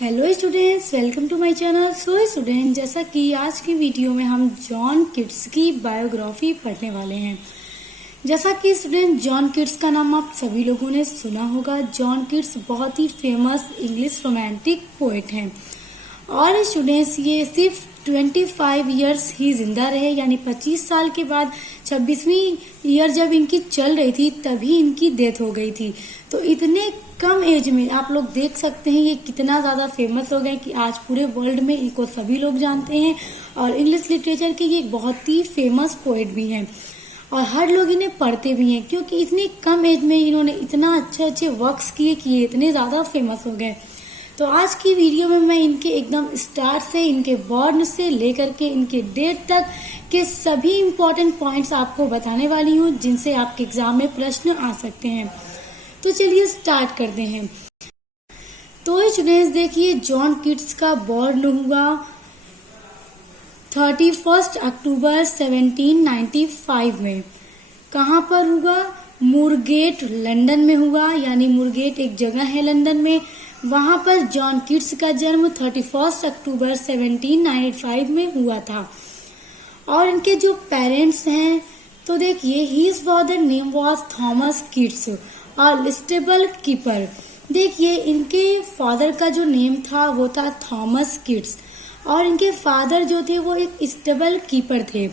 Hello students, welcome to my channel. So student, जैसा कि आज की वीडियो में हम जॉन किट्स की बायोग्राफी पढ़ने वाले हैं। जैसा कि स्टूडेंट, जॉन किट्स का नाम आप सभी लोगों ने सुना होगा। जॉन किट्स बहुत ही फेमस इंग्लिश रोमांटिक पोएट हैं और स्टूडेंट्स ये सिर्फ 25 ईयर्स ही जिंदा रहे, यानी 25 साल के बाद 26वीं ईयर जब इनकी चल रही थी तभी इनकी डेथ हो गई थी। तो इतने कम एज में आप लोग देख सकते हैं ये कितना ज्यादा फेमस हो गए कि आज पूरे वर्ल्ड में इनको सभी लोग जानते हैं और इंग्लिश लिटरेचर के ये बहुत ही फेमस पोएट भी हैं और हर लोग इन्हें पढ़ते भी हैं, क्योंकि इतनी कम एज में इन्होंने इतना अच्छे वर्क्स किए कि ये इतने ज्यादा फेमस हो गए। तो आज की वीडियो में मैं इनके एकदम स्टार्ट से, इनके बॉर्न से लेकर के इनके डेट तक के सभी इंपॉर्टेंट पॉइंट्स आपको बताने वाली हूँ, जिनसे आपके एग्जाम में प्रश्न आ सकते हैं। तो चलिए स्टार्ट करते हैं। तो स्टूडेंट्स देखिए, जॉन किट्स का बॉर्न हुआ 31 अक्टूबर 1795 में। कहाँ पर हुआ? मूरगेट, लंदन में हुआ, यानी मूरगेट एक जगह है लंदन में। वहां पर जॉन किट्स का जन्म 31 अक्टूबर 1795 में हुआ था। और इनके जो पेरेंट्स हैं, तो देखिए, his father name was Thomas Keats और स्टेबल कीपर। देखिए, इनके फादर का जो नेम था वो था थॉमस किट्स और इनके फादर जो थे वो एक स्टेबल कीपर थे।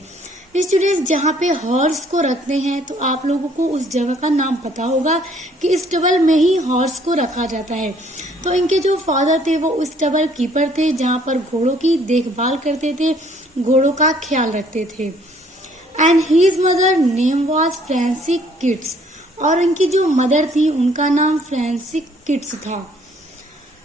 स्टूडेंट्स, जहाँ पे हॉर्स को रखते हैं तो आप लोगों को उस जगह का नाम पता होगा कि स्टेबल में ही हॉर्स को रखा जाता है। तो इनके जो फादर थे वो स्टेबल कीपर थे, जहाँ पर घोड़ों की देखभाल करते थे, घोड़ों का ख्याल रखते थे। And his mother name was Francis Keats और इनकी जो मदर थी उनका नाम फ्रांसिस किट्स था।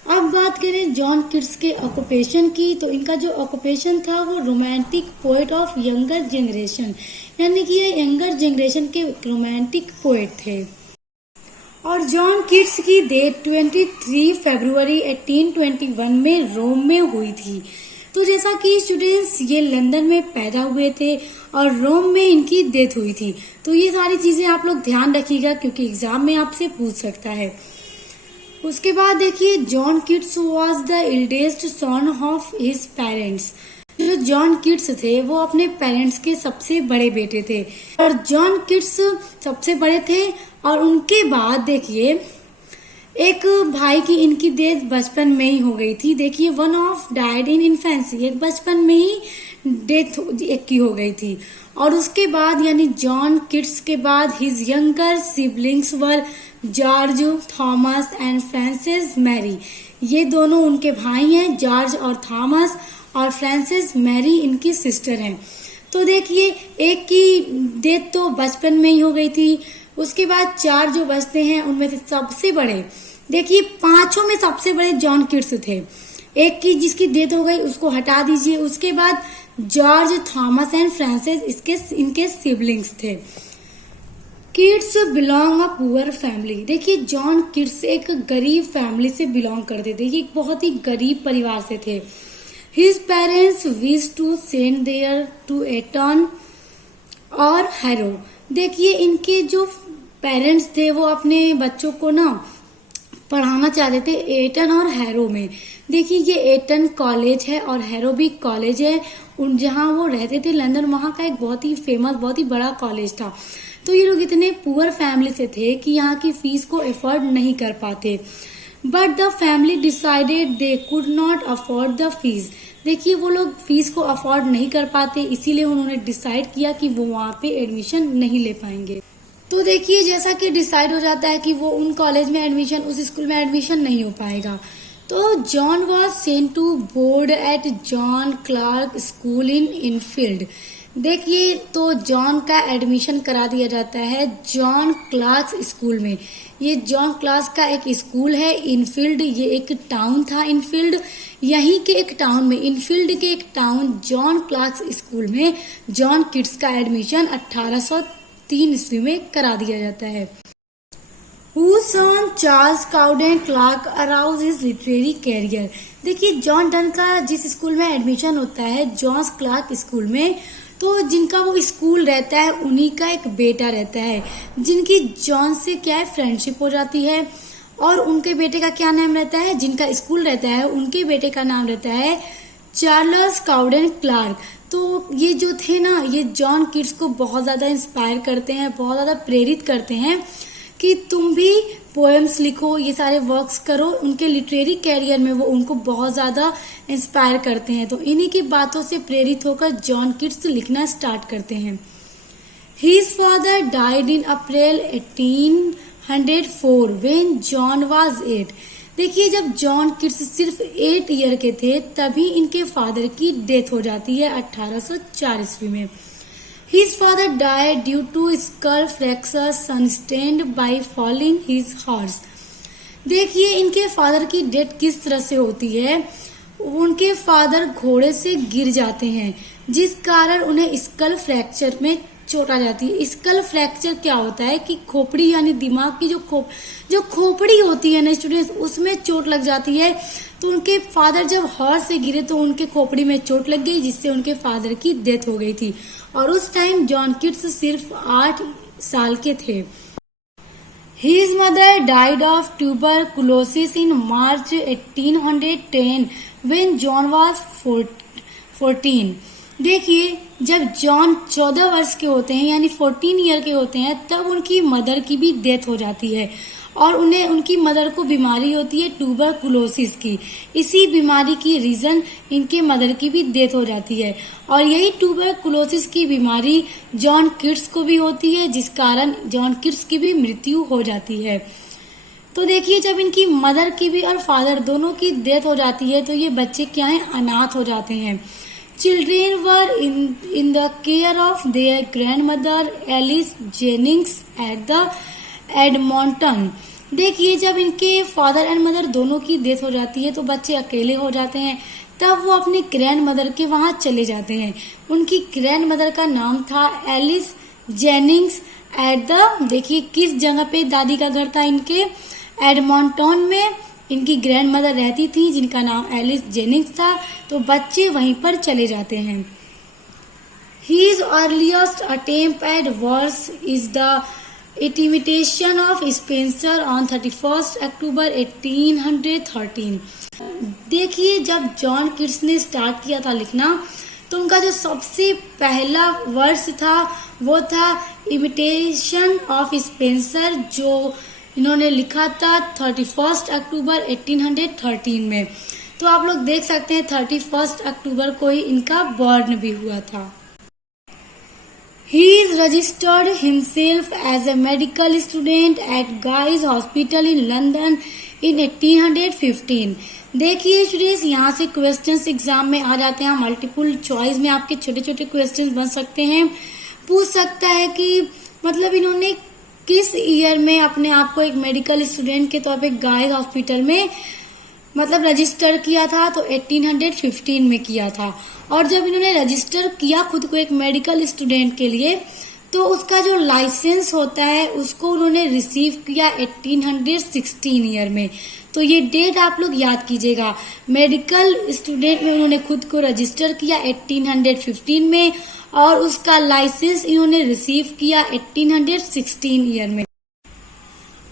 अब बात करें जॉन किट्स के ऑक्यूपेशन की, तो इनका जो ऑक्यूपेशन था वो romantic poet of younger generation, यानी कि ये यंगर जनरेशन के रोमांटिक पोएट थे। और जॉन किट्स की डेथ 23 फरवरी 1821 में रोम में हुई थी। तो जैसा कि स्टूडेंट्स, ये लंदन में पैदा हुए थे और रोम में इनकी डेथ हुई थी। तो ये सारी चीजें आप लोग ध्यान रखिएगा, क्योंकि एग्जाम में आपसे पूछ सकता है। उसके बाद देखिए, John kits was the eldest son of his parents. जो जॉन किट्स थे वो अपने पेरेंट्स के सबसे बड़े बेटे थे और जॉन किट्स सबसे बड़े थे। और उनके बाद देखिए, एक भाई की इनकी डेथ बचपन में ही हो गई थी। देखिए, one of died in infancy, एक बचपन में ही डेथ एक की हो गई थी। और उसके बाद यानी जॉन किट्स के बाद his younger siblings were George, Thomas and Francis Mary. ये दोनों उनके भाई हैं, जॉर्ज और थॉमस, और फ्रांसिस मैरी इनकी सिस्टर हैं। तो देखिए, एक की डेथ तो बचपन में ही हो गई थी। उसके बाद 4 जो बचते हैं उनमें से सबसे बड़े, देखिए 5 में सबसे बड़े जॉन किट्स थे। एक की जिसकी डेथ हो गई उसको हटा दीजिए। उसके बाद जॉर्ज, थॉमस एंड फ्रांसिस इनके सिबलिंग्स थे। Keats belong a poor family. देखिए, जॉन किट्स एक गरीब फैमिली से बिलोंग करते थे, ये बहुत ही गरीब परिवार से थे। His parents wish to send their to Eton और हैरो। देखिए, इनके जो पेरेंट्स थे वो अपने बच्चों को ना पढ़ाना चाहते थे एटन और हैरो में। देखिए, ये एटन कॉलेज है और हैरो भी कॉलेज है, उन जहाँ वो रहते थे लंदन, वहाँ का एक बहुत ही फेमस, बहुत ही बड़ा कॉलेज था। तो ये लोग इतने पुअर फैमिली से थे कि यहाँ की फीस को अफोर्ड नहीं कर पाते। But the family decided they could not afford the fees. देखिए, वो लोग फीस को अफोर्ड नहीं कर पाते, इसीलिए उन्होंने डिसाइड किया कि वो वहाँ पे एडमिशन नहीं ले पाएंगे। तो देखिए, जैसा कि डिसाइड हो जाता है कि वो उन कॉलेज में एडमिशन, उस स्कूल में एडमिशन नहीं हो पाएगा। तो John was sent to board at John Clarke school in Enfield. देखिए, तो जॉन का एडमिशन करा दिया जाता है जॉन क्लार्क स्कूल में। ये जॉन क्लार्क का एक स्कूल है इनफील्ड, ये एक टाउन था इनफील्ड, यहीं के एक टाउन में, इनफील्ड के एक टाउन जॉन क्लार्क स्कूल में जॉन किट्स का एडमिशन 1803 ईस्वी में करा दिया जाता है। Whose son Charles Cowden Clarke arouse his literary career. देखिए, जॉन डन का जिस स्कूल में एडमिशन होता है जॉन क्लार्क स्कूल में, तो जिनका वो स्कूल रहता है उन्हीं का एक बेटा रहता है, जिनकी जॉन से क्या है फ्रेंडशिप हो जाती है और उनके बेटे का क्या नाम रहता है, जिनका स्कूल रहता है उनके बेटे का नाम रहता है चार्ल्स काउडेन क्लार्क। तो ये जो थे ना, ये जॉन किट्स को बहुत ज्यादा इंस्पायर करते हैं, बहुत ज्यादा प्रेरित करते हैं कि तुम भी पोएम्स लिखो, ये सारे वर्क्स करो। उनके लिटरेरी कैरियर में वो उनको बहुत ज्यादा इंस्पायर करते हैं। तो इन्हीं की बातों से प्रेरित होकर जॉन किट्स लिखना स्टार्ट करते हैं। His father died in April 1804 when John was 8। देखिए, जब जॉन किट्स सिर्फ 8 ईयर के थे तभी इनके फादर की डेथ हो जाती है 1804 ईस्वी में। His father died due to skull fracture sustained by falling his horse। देखिए, इनके फादर की डेथ किस तरह से होती है। उनके फादर घोड़े से गिर जाते हैं जिस कारण उन्हें स्कल फ्रैक्चर में चोट आ जाती है। स्कल फ्रैक्चर क्या होता है कि खोपड़ी यानी दिमाग की जो खोपड़ी होती है ना स्टूडेंट्स, उसमें चोट लग जाती है। तो उनके फादर जब हॉर्स से गिरे तो उनके खोपड़ी में चोट लग गई जिससे उनके फादर की डेथ हो गई थी। और उस टाइम जॉन किट्स सिर्फ 8 साल के थे। His mother died of tuberculosis in March 1810 when John was 14। देखिए, जब जॉन 14 वर्ष के होते हैं यानी 14 ईयर के होते हैं तब उनकी मदर की भी डेथ हो जाती है और उनकी मदर को बीमारी होती है ट्यूबरकुलोसिस की। इसी बीमारी की रीजन इनके मदर की भी डेथ हो जाती है और यही ट्यूबरकुलोसिस की बीमारी जॉन किट्स को भी होती है जिस कारण जॉन किट्स की भी मृत्यु हो जाती है। तो देखिए, जब इनकी मदर की भी और फादर दोनों की डेथ हो जाती है तो ये बच्चे क्या है, अनाथ हो जाते हैं। Children were in the care of their grandmother Alice Jennings at the Edmonton। देखिए, जब इनके फादर एंड मदर दोनों की डेथ हो जाती है तो बच्चे अकेले हो जाते हैं। तब वो अपनी ग्रैंड मदर के वहां चले जाते हैं। उनकी ग्रैंड मदर का नाम था एलिस जेनिंग्स एट द, देखिए किस जगह पे दादी का घर था, इनके एडमॉन्टन में इनकी ग्रैंड मदर रहती थी जिनका नाम एलिस जेनिंग्स था। तो बच्चे वहीं पर चले जाते हैं। His earliest attempt at verse is the imitation of Spenser on 31st October 1813। देखिए, जब जॉन किट्स ने स्टार्ट किया था लिखना तो उनका जो सबसे पहला वर्स था वो था इमिटेशन ऑफ स्पेंसर, जो इन्होंने लिखा था 31 अक्टूबर 1813 में। तो आप लोग देख सकते हैं 31 अक्टूबर को ही इनका बर्न भी हुआ था। He registered himself as a medical student at Guy's Hospital in London in 1815। देखिए स्टूडेंट्स, यहाँ से क्वेश्चंस एग्जाम में आ जाते हैं। मल्टीपल चॉइस में आपके छोटे छोटे क्वेश्चंस बन सकते हैं। पूछ सकता है कि मतलब इन्होंने किस ईयर में अपने आप को एक मेडिकल स्टूडेंट के तौर पे गाइस हॉस्पिटल में मतलब रजिस्टर किया था। तो 1815 में किया था। और जब इन्होंने रजिस्टर किया खुद को एक मेडिकल स्टूडेंट के लिए तो उसका जो लाइसेंस होता है उसको उन्होंने रिसीव किया 1816 ईयर में। तो ये डेट आप लोग याद कीजिएगा। मेडिकल स्टूडेंट में उन्होंने खुद को रजिस्टर किया 1815 में और उसका लाइसेंस इन्होंने रिसीव किया 1816 ईयर में।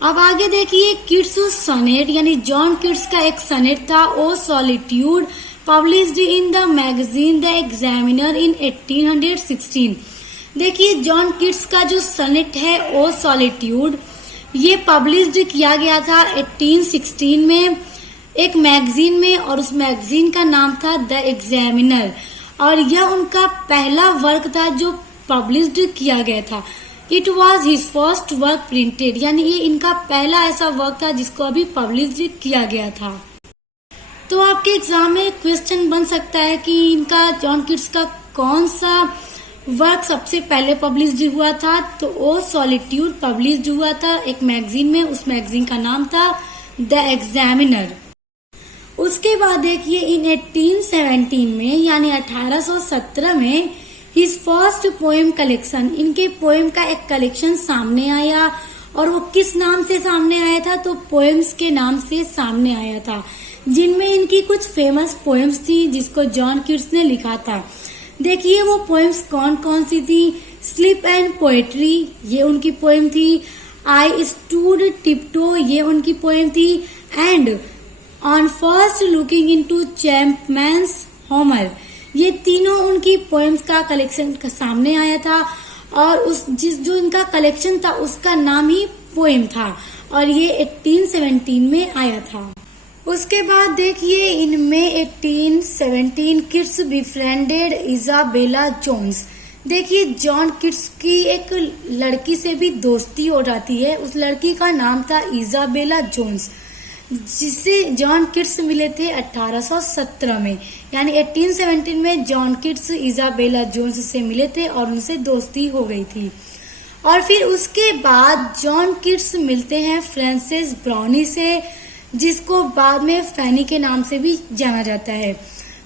अब आगे देखिए, किट्स सनेट यानी जॉन किट्स का एक सनेट था O solitude, published in the magazine the Examiner in 1816। देखिए, जॉन किट्स का जो सनेट है ओ सॉलिट्यूड ये पब्लिश्ड किया गया था 1816 में एक मैगजीन में और उस मैगजीन का नाम था द एग्जामिनर और यह उनका पहला वर्क था जो पब्लिश्ड किया गया था। It was his first work printed, यानी ये इनका पहला ऐसा वर्क था जिसको अभी पब्लिश किया गया था। तो आपके एग्जाम में क्वेश्चन बन सकता है कि इनका जॉन किट्स का कौन सा वर्क सबसे पहले पब्लिश हुआ था। तो ओ सॉलिट्यूड पब्लिश हुआ था एक मैगजीन में, उस मैगजीन का नाम था द एग्जामिनर। उसके बाद देखिए इन 1817 में यानी 1817 में हिज फर्स्ट पोएम कलेक्शन, इनके पोएम का एक कलेक्शन सामने आया और वो किस नाम से सामने आया था, तो पोएम्स के नाम से सामने आया था, जिनमें इनकी कुछ फेमस पोएम्स थी जिसको जॉन किट्स ने लिखा था। देखिए वो पोएम्स कौन कौन सी थी। स्लीप एंड पोएट्री ये उनकी पोएम थी। आई स्टूड टिप्टो ये उनकी पोएम थी। And on first looking into Chapman's Homer ये तीनों उनकी पोएम्स का कलेक्शन का सामने आया था और जो इनका कलेक्शन था उसका नाम ही पोएम था और ये 1817 में आया था। उसके बाद देखिए इनमें 1817 किट्स बिफ्रेंडेड इजाबेला जोन्स। देखिए जॉन किट्स की एक लड़की से भी दोस्ती हो जाती है। उस लड़की का नाम था इजाबेला जोन्स जिससे जॉन किट्स मिले थे 1817 में, यानी 1817 में जॉन किट्स इजाबेला जोन्स से मिले थे और उनसे दोस्ती हो गई थी। और फिर उसके बाद जॉन किट्स मिलते हैं फ्रांसिस ब्राउनी से जिसको बाद में फैनी के नाम से भी जाना जाता है।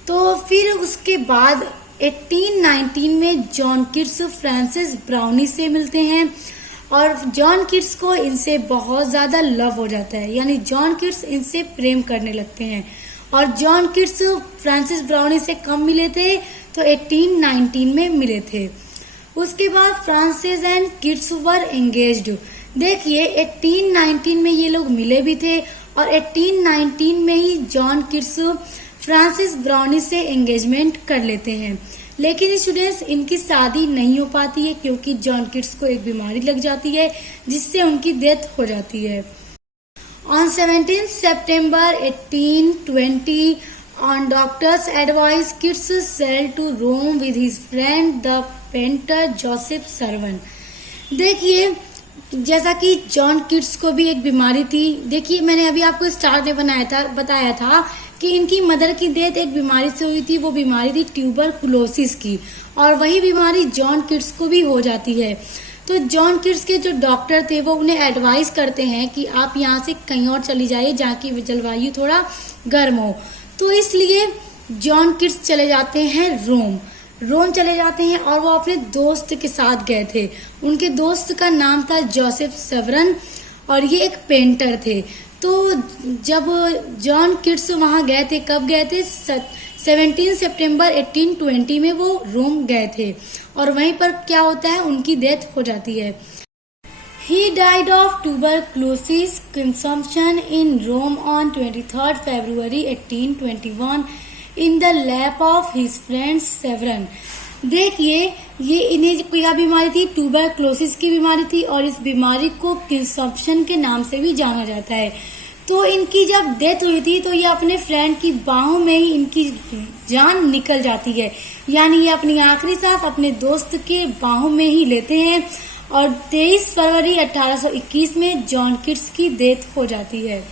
तो फिर उसके बाद 1819 में जॉन किट्स फ्रांसिस ब्राउनी से मिलते हैं और जॉन किट्स को इनसे बहुत ज्यादा लव हो जाता है, यानी जॉन किट्स इनसे प्रेम करने लगते हैं। और जॉन किट्स फ्रांसिस ब्राउनी से कब मिले थे तो 1819 में मिले थे। उसके बाद Francis and Keats were engaged. देखिए 1819 में ये लोग मिले भी थे और 1819 में ही जॉन किट्स फ्रांसिस ब्राउनी से एंगेजमेंट कर लेते हैं। लेकिन स्टूडेंट्स इनकी शादी नहीं हो पाती है क्योंकि जॉन किट्स को एक बीमारी लग जाती है जिससे उनकी डेथ हो जाती है। ऑन 17 सितंबर 1820 on doctor's advice Keats sail to Rome with his friend the painter Joseph Severn. देखिए जैसा कि जॉन किट्स को भी एक बीमारी थी। देखिए मैंने अभी आपको स्टार्ट में बताया था कि इनकी मदर की डेथ एक बीमारी से हुई थी। वो बीमारी थी ट्यूबरकुलोसिस की और वही बीमारी जॉन किट्स को भी हो जाती है। तो जॉन किट्स के जो डॉक्टर थे वो उन्हें एडवाइस करते हैं कि आप यहाँ से कहीं और चली जाइए जहाँ की जलवायु थोड़ा गर्म हो। तो इसलिए जॉन किट्स चले जाते हैं रोम चले जाते हैं और वो अपने दोस्त के साथ गए थे। उनके दोस्त का नाम था जोसेफ सर्वन और ये एक पेंटर थे। तो जब जॉन किट्स वहां गए थे, कब गए थे 17 सितंबर 1820 में वो रोम गए थे और वहीं पर क्या होता है उनकी डेथ हो जाती है। He died of tuberculosis consumption in Rome on 23rd February 1821 in the lap of his friend Severin। देखिए ये इन्हें क्या बीमारी थी, ट्यूबरक्लोसिस की बीमारी थी और इस बीमारी को कंसम्पशन के नाम से भी जाना जाता है। तो इनकी जब डेथ हुई थी तो ये अपने फ्रेंड की बाहों में ही इनकी जान निकल जाती है, यानी ये अपनी आखिरी सांस अपने दोस्त के बाहों में ही लेते हैं और 23 फरवरी 1821 में जॉन किट्स की डेथ हो जाती है।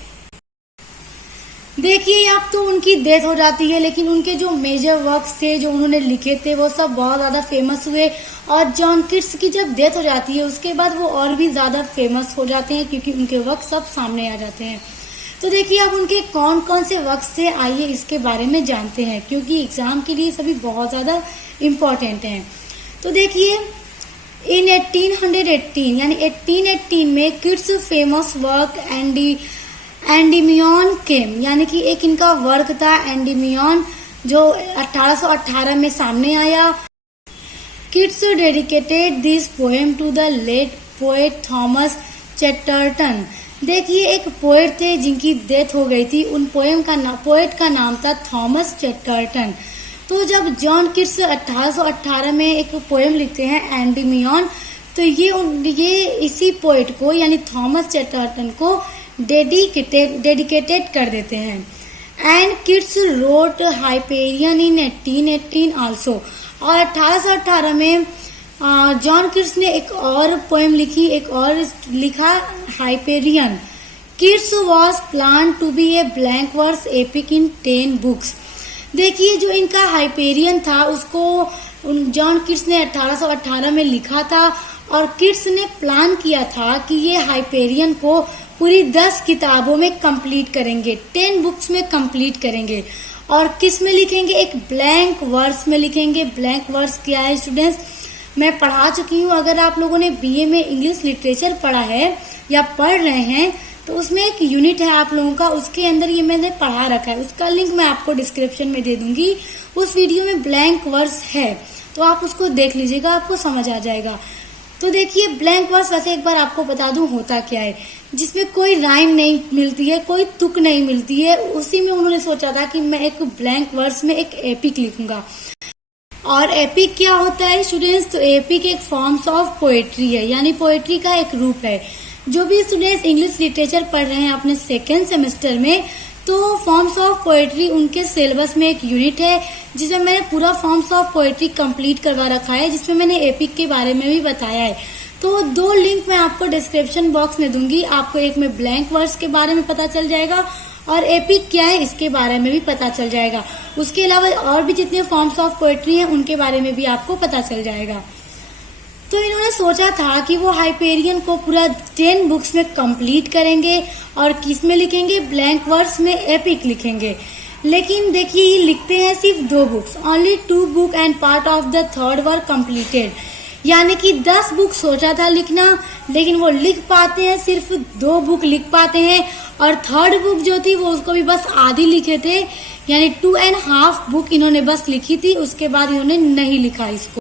देखिए अब तो उनकी डेथ हो जाती है लेकिन उनके जो मेजर वर्क्स थे जो उन्होंने लिखे थे वो सब बहुत ज्यादा फेमस हुए और जॉन किट्स की जब डेथ हो जाती है उसके बाद वो और भी ज्यादा फेमस हो जाते हैं क्योंकि उनके वर्क सब सामने आ जाते हैं। तो देखिए अब उनके कौन कौन से वर्क्स थे आइए इसके बारे में जानते हैं क्योंकि एग्जाम के लिए सभी बहुत ज्यादा इम्पोर्टेंट हैं। तो देखिए इन 1818 यानी 1818 में किट्स फेमस वर्क एंडीमियन केम, यानी कि एक इनका वर्क था एंडीमियन जो 1818 में सामने आया। Keats dedicated this poem to the late poet Thomas Chatterton. देखिए एक पोएट थे जिनकी डेथ हो गई थी, उन पोएट का नाम था थॉमस चैटरटन। तो जब जॉन किट्स 1818 में एक पोएम लिखते हैं एंडीमियन तो ये इसी पोएट को यानी थॉमस चैटरटन को डेडिकेटेड कर देते हैं। And Keats wrote Hyperion in 1818 also. और 1818 में जॉन किट्स ने एक और पोएम लिखा Hyperion. Keats was plan to be a blank verse epic in 10 books. देखिए जो इनका हाइपेरियन था उसको जॉन किट्स ने 1818 में लिखा था और किट्स ने प्लान किया था कि ये हाइपेरियन को पूरी 10 किताबों में कंप्लीट करेंगे, 10 बुक्स में कंप्लीट करेंगे। और किस में लिखेंगे, एक ब्लैंक वर्स में लिखेंगे। ब्लैंक वर्स क्या है स्टूडेंट्स, मैं पढ़ा चुकी हूँ। अगर आप लोगों ने बीए में इंग्लिश लिटरेचर पढ़ा है या पढ़ रहे हैं तो उसमें एक यूनिट है आप लोगों का, उसके अंदर ये मैंने पढ़ा रखा है, उसका लिंक मैं आपको डिस्क्रिप्शन में दे दूंगी। उस वीडियो में ब्लैंक वर्स है तो आप उसको देख लीजिएगा, आपको समझ आ जाएगा। तो देखिए ब्लैंक वर्स वैसे एक बार आपको बता दूं होता क्या है, जिसमें कोई राइम नहीं मिलती है, कोई तुक नहीं मिलती है, उसी में उन्होंने सोचा था कि मैं एक ब्लैंक वर्स में एक एपिक लिखूंगा। और एपिक क्या होता है स्टूडेंट्स? तो एपिक एक फॉर्म्स ऑफ पोएट्री है, यानी पोएट्री का एक रूप है। जो भी स्टूडेंट्स इंग्लिश लिटरेचर पढ़ रहे हैं अपने सेकेंड सेमेस्टर में, तो फॉर्म्स ऑफ पोएट्री उनके सिलेबस में एक यूनिट है जिसमें मैंने पूरा फॉर्म्स ऑफ पोएट्री कंप्लीट करवा रखा है, जिसमें मैंने एपिक के बारे में भी बताया है। तो 2 लिंक मैं आपको डिस्क्रिप्शन बॉक्स में दूंगी, आपको एक में ब्लैंक वर्स के बारे में पता चल जाएगा और एपिक क्या है इसके बारे में भी पता चल जाएगा। उसके अलावा और भी जितने फॉर्म्स ऑफ पोएट्री हैं उनके बारे में भी आपको पता चल जाएगा। तो इन्होंने सोचा था कि वो हाइपेरियन को पूरा 10 बुक्स में कंप्लीट करेंगे और किस में लिखेंगे? ब्लैंक वर्स में एपिक लिखेंगे। लेकिन देखिए ये लिखते हैं सिर्फ 2 books, only 2 book and part of the 3rd were completed, यानी कि 10 बुक सोचा था लिखना, लेकिन वो लिख पाते हैं सिर्फ 2 बुक लिख पाते हैं, और 3rd बुक जो थी वो उसको भी बस आधी लिखे थे, यानी 2.5 बुक इन्होंने बस लिखी थी, उसके बाद इन्होंने नहीं लिखा इसको।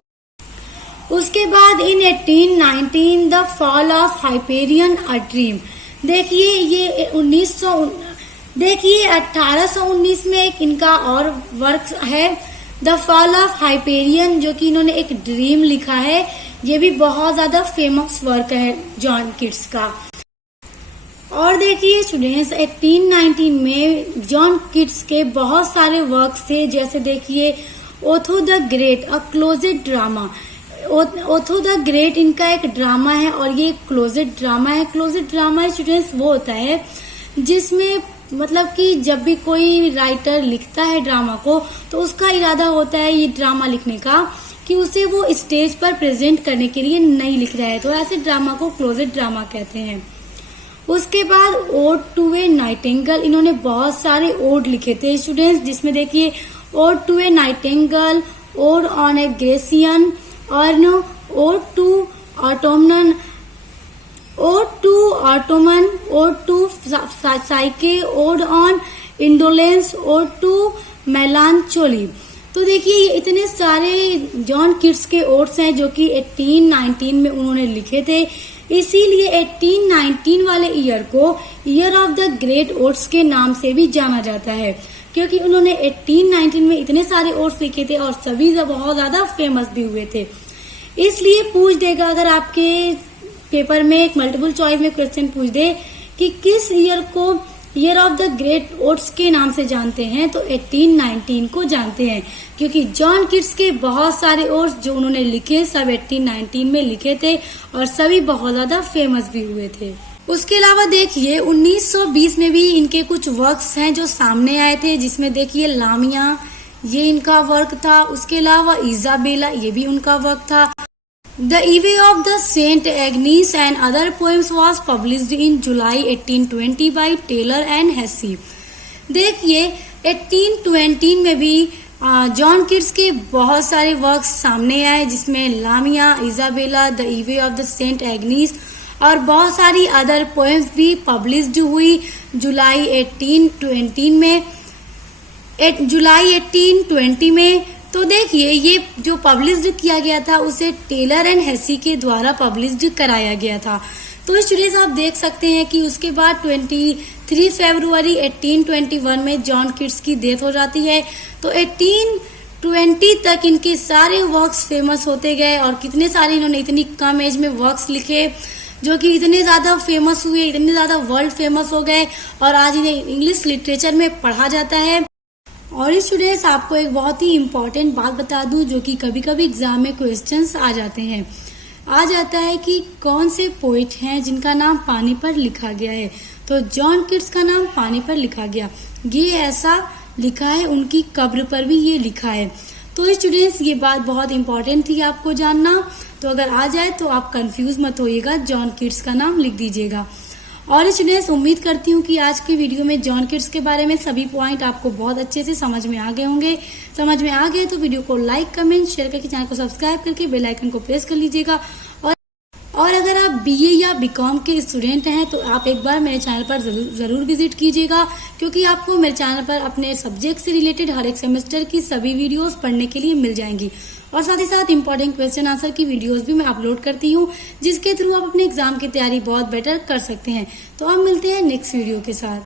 उसके बाद इन 1819 the fall of Hyperion a dream. देखिए ये 1819 में एक इनका और वर्क है द फॉल ऑफ हाइपेरियन, जो कि इन्होंने एक ड्रीम लिखा है। ये भी बहुत ज्यादा फेमस वर्क है जॉन किट्स का। और देखिए स्टूडेंट्स 1819 में जॉन किट्स के बहुत सारे वर्क्स थे, जैसे देखिए Otho the Great a closed drama. Otho the Great इनका एक ड्रामा है और ये क्लोजेड ड्रामा है। क्लोजेड ड्रामा स्टूडेंट्स वो होता है जिसमें मतलब कि जब भी कोई राइटर लिखता है ड्रामा को, तो उसका इरादा होता है ये ड्रामा लिखने का कि उसे वो स्टेज पर प्रेजेंट करने के लिए नहीं लिख रहा है, तो ऐसे ड्रामा को क्लोजेड ड्रामा कहते हैं। उसके बाद ओड टू ए नाइटिंगेल, इन्होंने बहुत सारे ओड लिखे थे स्टूडेंट्स, जिसमें देखिए ode to a nightingale, ode on a Grecian, और ode to autumn, ode to autumn, ode to Psyche, ode on indolence, ode to melancholy. तो देखिए ये इतने सारे जॉन किट्स के ओड्स हैं जो कि 1819 में उन्होंने लिखे थे। इसीलिए 1819 वाले ईयर को year of the great odds के नाम से भी जाना जाता है, क्योंकि उन्होंने 1819 में इतने सारे ओड्स लिखे थे और सभी बहुत ज्यादा फेमस भी हुए थे। इसलिए पूछ देगा, अगर आपके पेपर में एक मल्टीपल चॉइस में क्वेश्चन पूछ दे कि किस ईयर को year of the great odds के नाम से जानते हैं, तो 1819 को जानते हैं, क्योंकि जॉन किट्स के बहुत सारे ओड्स जो उन्होंने लिखे सब 1819 में लिखे थे और सभी बहुत ज्यादा फेमस भी हुए थे। उसके अलावा देखिए 1920 में भी इनके कुछ वर्क्स हैं जो सामने आए थे, जिसमें देखिए लामिया, ये इनका वर्क था। उसके अलावा इजाबेला, ये भी उनका वर्क था। The Eve of the Saint Agnes and other poems was published in July 1820 by Taylor and Hessey. देखिए 1820 में भी जॉन किट्स के बहुत सारे वर्क्स सामने आए, जिसमें Lamia, Isabella, the Eve of the Saint Agnes और बहुत सारी अदर पोएम्स भी पब्लिश्ड हुई जुलाई 1820 में। जुलाई 1820 में तो देखिए ये जो पब्लिश्ड किया गया था उसे टेलर एंड हेसी के द्वारा पब्लिश्ड कराया गया था। तो स्टूडेंट्स आप देख सकते हैं कि उसके बाद 23 फरवरी 1821 में जॉन किट्स की डेथ हो जाती है। तो 1820 तक इनके सारे वर्क्स फेमस होते गए और कितने सारे इन्होंने इतनी कम एज में वर्क्स लिखे जो कि इतने ज्यादा फेमस हुए, इतने ज्यादा वर्ल्ड फेमस हो गए और आज इन्हें इंग्लिश लिटरेचर में पढ़ा जाता है। और स्टूडेंट्स आपको एक बहुत ही इम्पोर्टेंट बात बता दूं जो कि कभी कभी एग्जाम में क्वेश्चंस आ जाते हैं। आ जाता है कि कौन से पोइट हैं जिनका नाम पानी पर लिखा गया है। तो जॉन किट्स का नाम पानी पर लिखा गया, ये ऐसा लिखा है, उनकी कब्र पर भी ये लिखा है। तो स्टूडेंट्स ये बात बहुत इंपॉर्टेंट थी आपको जानना। तो अगर आ जाए तो आप कंफ्यूज मत होइएगा, जॉन किट्स का नाम लिख दीजिएगा। और स्टूडेंट्स उम्मीद करती हूँ कि आज की वीडियो में जॉन किट्स के बारे में सभी पॉइंट आपको बहुत अच्छे से समझ में आ गए होंगे। समझ में आ गए तो वीडियो को लाइक, कमेंट, शेयर करके चैनल को सब्सक्राइब करके बेल आइकन को प्रेस कर लीजिएगा और अगर आप बीए या बीकॉम के स्टूडेंट हैं तो आप एक बार मेरे चैनल पर जरूर विजिट कीजिएगा, क्योंकि आपको मेरे चैनल पर अपने सब्जेक्ट से रिलेटेड हर एक सेमेस्टर की सभी वीडियोस पढ़ने के लिए मिल जाएंगी। और साथ ही साथ इंपॉर्टेंट क्वेश्चन आंसर की वीडियोस भी मैं अपलोड करती हूँ, जिसके थ्रू आप अपने एग्जाम की तैयारी बहुत बेटर कर सकते हैं। तो अब मिलते हैं नेक्स्ट वीडियो के साथ।